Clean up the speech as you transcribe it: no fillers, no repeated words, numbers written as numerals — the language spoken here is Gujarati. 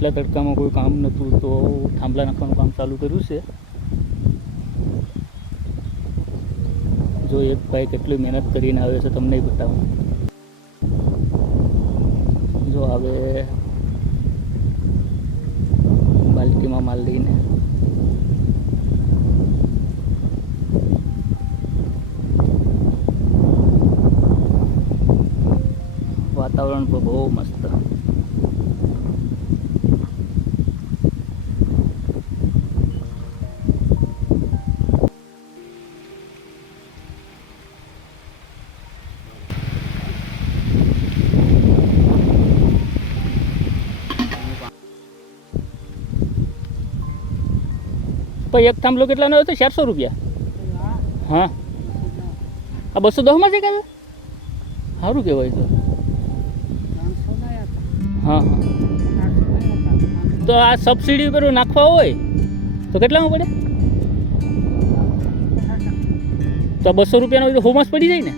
આટલા તડકામાં કોઈ કામ નહોતું તો થાંભલા નાખવાનું કામ ચાલુ કર્યું છે. જો એક ભાઈ કેટલી મહેનત કરીને આવે છે તમને બતાવું. જો આવે બાલ્ટીમાં માલ લઈને. વાતાવરણ પણ બહુ મસ્ત. ભાઈ એક થાંભલો કેટલાનો હતો? 400 રૂપિયા. હા આ 210માં છે કે સારું કહેવાય છે. હા હા તો આ સબસિડી પર નાખવા હોય તો કેટલામાં પડે? તો 200 રૂપિયાનો હોય તો હોમાસ પડી જાય ને.